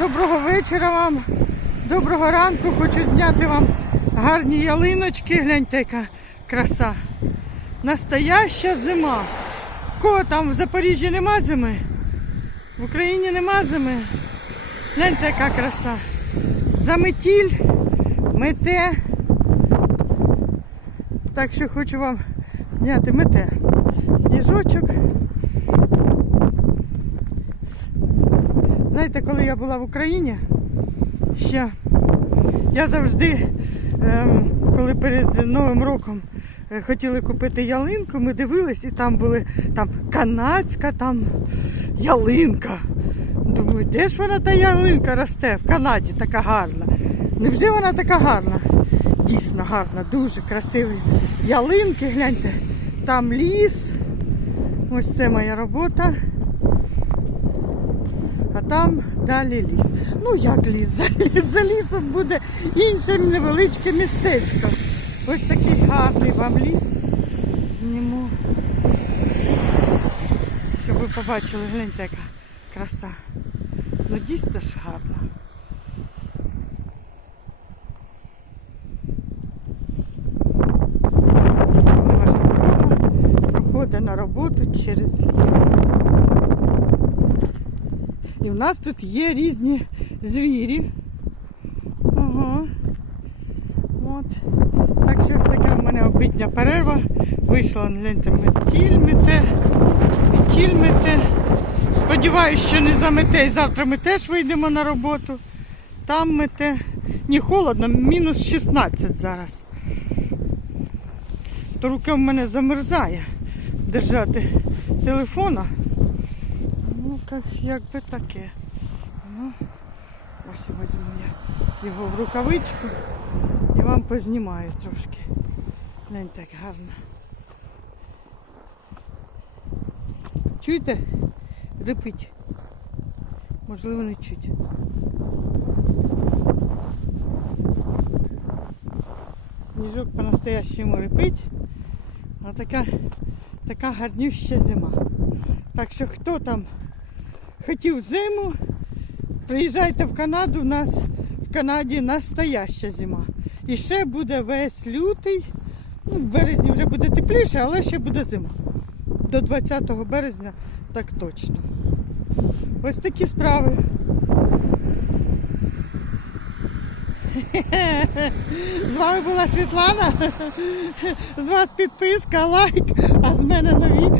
Доброго вечора вам, доброго ранку. Хочу зняти вам гарні ялиночки. Гляньте, яка краса. Настояща зима. Кого там в Запоріжжі нема зими? В Україні нема зими. Гляньте, яка краса. Заметіль, мете. Так що хочу вам зняти мете. Сніжочок. Знаєте, коли я була в Україні, ще я завжди, ем, коли перед Новим роком е, хотіли купити ялинку, ми дивились, і там були там канадська там ялинка. Думаю, де ж вона та ялинка росте? В Канаді така гарна. Невже вона така гарна? Дійсно гарна, дуже красиві ялинки. Гляньте, там ліс. Ось це моя робота. А там далі ліс. Ну як ліс? За, за лісом буде інше невеличке містечко. Ось такий гарний вам ліс. Зніму. Щоб ви побачили, гляньте, яка краса. Ну дійсно ж гарно. Проходить на роботу через ліс. В нас тут є різні звірі. Ага. От. Так що ось така в мене обідня перерва. Вийшла гляньте, метіль мете. Сподіваюсь, що не замете. І завтра ми теж вийдемо на роботу. Там мете. Ні, холодно, мінус 16 зараз. То рука в мене замерзає держати телефона. Ну, как, як би таке. Ну, ось візьму я його в рукавичку і вам познімаю трошки. Гляньте, як гарно. Чуєте? Репить. Можливо, не чуть. Сніжок по-настоящему репить. А така, така гарнюща зима. Так що хто там хотів зиму, приїжджайте в Канаду, у нас в Канаді настояща зима. І ще буде весь лютий. Ну, в березні вже буде тепліше, але ще буде зима. До 20 березня так точно. Ось такі справи. З вами була Світлана. З вас підписка, лайк, а з мене нові